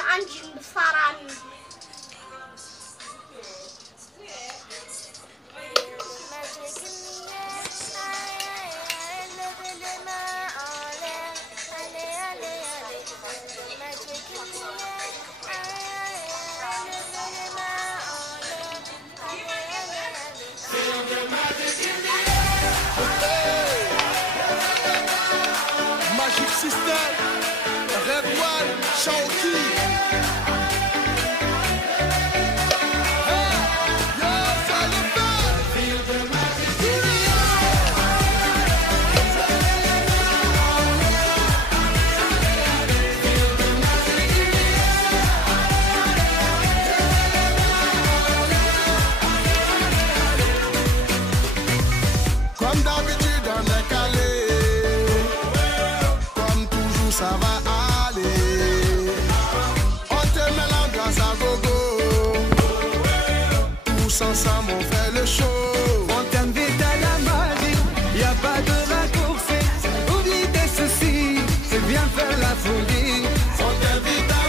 anjing besar. Magic System, Red One, Shawty. Comme d'habitude on est calé, comme toujours ça va aller. On te met l'ambiance à gogo, tous ensemble on fait le show. On t'invite à la magie, y a pas de raccourci. Oublie tes soucis, c'est bien faire la folie. On t'invite à